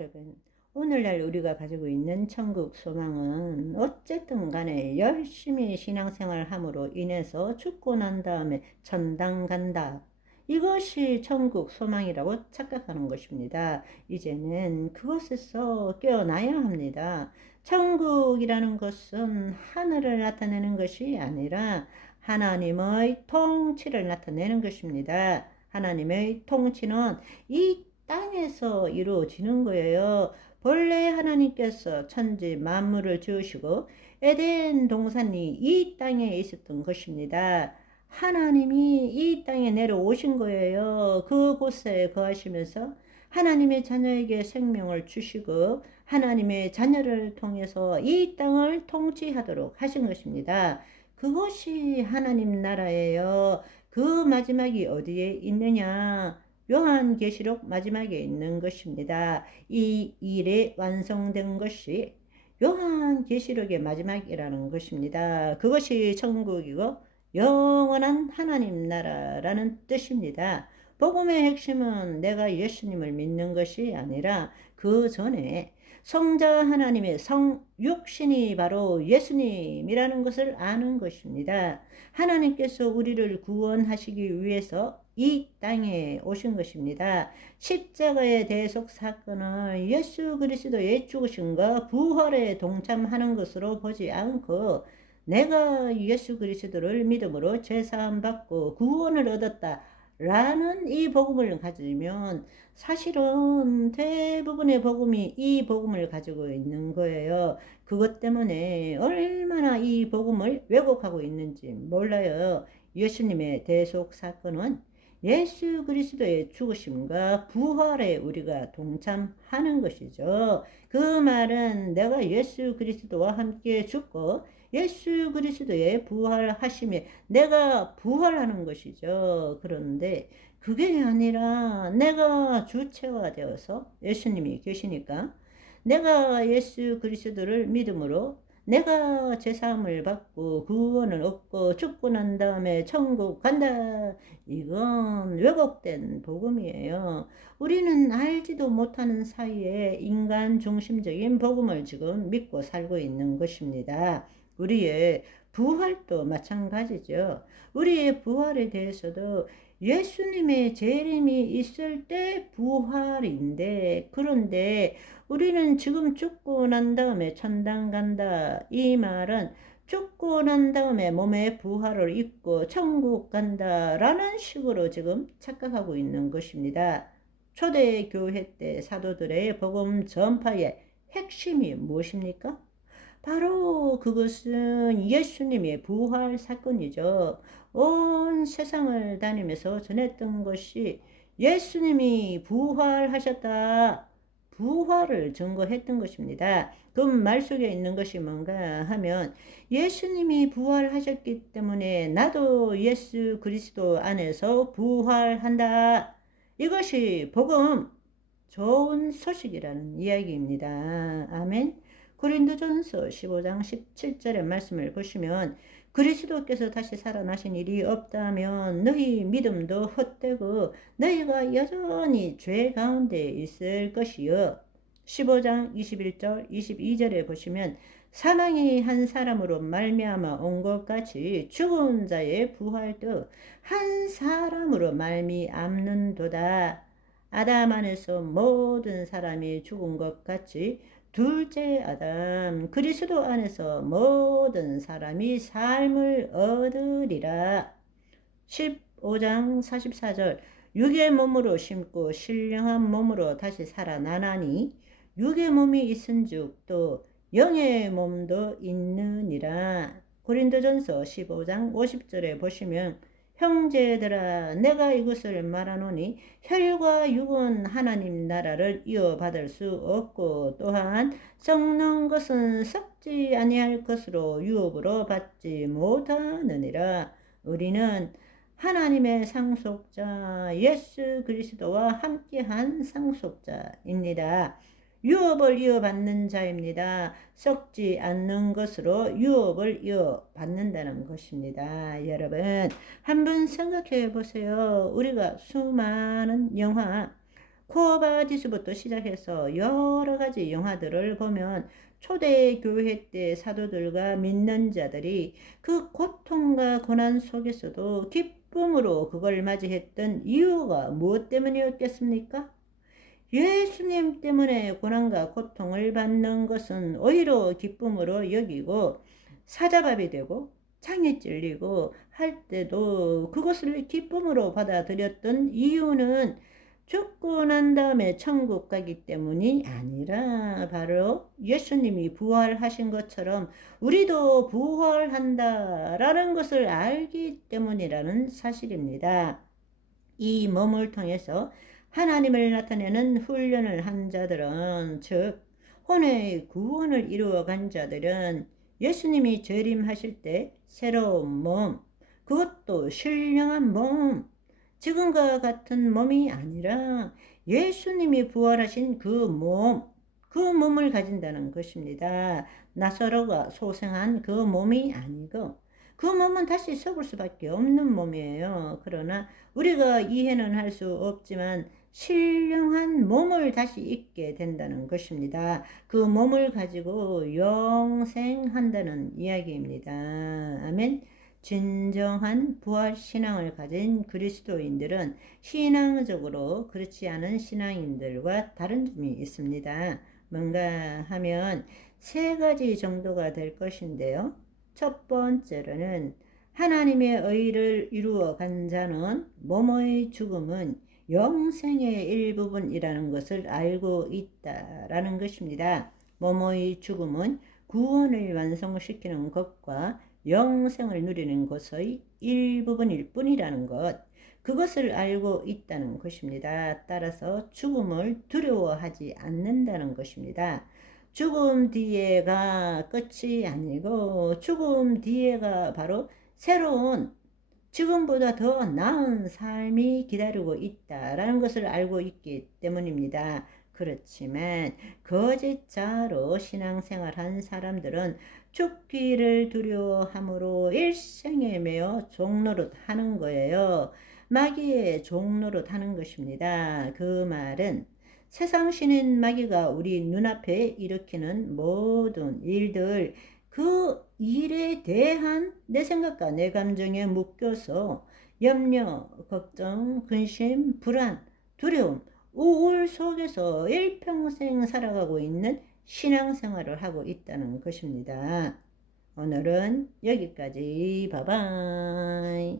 여러분, 오늘날 우리가 가지고 있는 천국 소망은 어쨌든 간에 열심히 신앙생활 함으로 인해서 죽고 난 다음에 천당 간다. 이것이 천국 소망이라고 착각하는 것입니다. 이제는 그것에서 깨어나야 합니다. 천국이라는 것은 하늘을 나타내는 것이 아니라 하나님의 통치를 나타내는 것입니다. 하나님의 통치는 이 땅에서 이루어지는 거예요. 본래 하나님께서 천지 만물을 지으시고 에덴 동산이 이 땅에 있었던 것입니다. 하나님이 이 땅에 내려오신 거예요. 그곳에 거하시면서 하나님의 자녀에게 생명을 주시고 하나님의 자녀를 통해서 이 땅을 통치하도록 하신 것입니다. 그것이 하나님 나라예요. 그 마지막이 어디에 있느냐? 요한계시록 마지막에 있는 것입니다. 이 일이 완성된 것이 요한계시록의 마지막이라는 것입니다. 그것이 천국이고 영원한 하나님 나라라는 뜻입니다. 복음의 핵심은 내가 예수님을 믿는 것이 아니라 그 전에 성자 하나님의 성육신이 바로 예수님이라는 것을 아는 것입니다. 하나님께서 우리를 구원하시기 위해서 이 땅에 오신 것입니다. 십자가의 대속 사건을 예수 그리스도의 죽으심과 부활에 동참하는 것으로 보지 않고 내가 예수 그리스도를 믿음으로 죄사함 받고 구원을 얻었다 라는 이 복음을 가지면 사실은 대부분의 복음이 이 복음을 가지고 있는 거예요. 그것 때문에 얼마나 이 복음을 왜곡하고 있는지 몰라요. 예수님의 대속 사건은 예수 그리스도의 죽으심과 부활에 우리가 동참하는 것이죠. 그 말은 내가 예수 그리스도와 함께 죽고 예수 그리스도의 부활하심에 내가 부활하는 것이죠. 그런데 그게 아니라 내가 주체가 되어서 예수님이 계시니까 내가 예수 그리스도를 믿음으로 내가 제사함을 받고 구원을 얻고 죽고 난 다음에 천국 간다. 이건 왜곡된 복음이에요. 우리는 알지도 못하는 사이에 인간 중심적인 복음을 지금 믿고 살고 있는 것입니다. 우리의 부활도 마찬가지죠. 우리의 부활에 대해서도 예수님의 재림이 있을 때 부활인데, 그런데 우리는 지금 죽고 난 다음에 천당 간다. 이 말은 죽고 난 다음에 몸의 부활을 입고 천국 간다라는 식으로 지금 착각하고 있는 것입니다. 초대교회 때 사도들의 복음 전파의 핵심이 무엇입니까? 바로 그것은 예수님의 부활 사건이죠. 온 세상을 다니면서 전했던 것이 예수님이 부활하셨다. 부활을 증거했던 것입니다. 그 말 속에 있는 것이 뭔가 하면 예수님이 부활하셨기 때문에 나도 예수 그리스도 안에서 부활한다. 이것이 복음, 좋은 소식이라는 이야기입니다. 아멘. 고린도전서 15장 17절의 말씀을 보시면 그리스도께서 다시 살아나신 일이 없다면 너희 믿음도 헛되고 너희가 여전히 죄 가운데 있을 것이요. 15장 21절 22절에 보시면 사망이 한 사람으로 말미암아 온 것 같이 죽은 자의 부활도 한 사람으로 말미암는도다. 아담 안에서 모든 사람이 죽은 것 같이 둘째 아담 그리스도 안에서 모든 사람이 삶을 얻으리라. 15장 44절 육의 몸으로 심고 신령한 몸으로 다시 살아나나니 육의 몸이 있은즉 또 영의 몸도 있느니라. 고린도전서 15장 50절에 보시면 형제들아 내가 이것을 말하노니 혈과 육은 하나님 나라를 이어받을 수 없고 또한 썩는 것은 썩지 아니할 것으로 유업으로 받지 못하느니라. 우리는 하나님의 상속자 예수 그리스도와 함께한 상속자입니다. 유업을 이어받는 자입니다. 썩지 않는 것으로 유업을 이어받는다는 것입니다. 여러분 한번 생각해 보세요. 우리가 수많은 영화 코바디스부터 시작해서 여러 가지 영화들을 보면 초대교회 때 사도들과 믿는 자들이 그 고통과 고난 속에서도 기쁨으로 그걸 맞이했던 이유가 무엇 때문이었겠습니까? 예수님 때문에 고난과 고통을 받는 것은 오히려 기쁨으로 여기고 사자밥이 되고 창에 찔리고 할 때도 그것을 기쁨으로 받아들였던 이유는 죽고 난 다음에 천국 가기 때문이 아니라 바로 예수님이 부활하신 것처럼 우리도 부활한다라는 것을 알기 때문이라는 사실입니다. 이 몸을 통해서 하나님을 나타내는 훈련을 한 자들은, 즉 혼의 구원을 이루어간 자들은 예수님이 재림하실 때 새로운 몸, 그것도 신령한 몸, 지금과 같은 몸이 아니라 예수님이 부활하신 그 몸을 가진다는 것입니다. 나사로가 소생한 그 몸이 아니고 그 몸은 다시 썩을 수밖에 없는 몸이에요. 그러나 우리가 이해는 할 수 없지만 신령한 몸을 다시 입게 된다는 것입니다. 그 몸을 가지고 영생한다는 이야기입니다. 아멘. 진정한 부활 신앙을 가진 그리스도인들은 신앙적으로 그렇지 않은 신앙인들과 다른 점이 있습니다. 뭔가 하면 세 가지 정도가 될 것인데요. 첫 번째로는 하나님의 의를 이루어 간 자는 몸의 죽음은 영생의 일부분이라는 것을 알고 있다라는 것입니다. 몸의 죽음은 구원을 완성시키는 것과 영생을 누리는 것의 일부분일 뿐이라는 것, 그것을 알고 있다는 것입니다. 따라서 죽음을 두려워하지 않는다는 것입니다. 죽음 뒤에가 끝이 아니고 죽음 뒤에가 바로 새로운 지금보다 더 나은 삶이 기다리고 있다라는 것을 알고 있기 때문입니다. 그렇지만 거짓자로 신앙생활한 사람들은 죽기를 두려워함으로 일생에 매여 종노릇하는 거예요. 마귀의 종노릇하는 것입니다. 그 말은 세상 신인 마귀가 우리 눈앞에 일으키는 모든 일들, 그 일에 대한 내 생각과 내 감정에 묶여서 염려, 걱정, 근심, 불안, 두려움, 우울 속에서 일평생 살아가고 있는 신앙생활을 하고 있다는 것입니다. 오늘은 여기까지. 바이바이.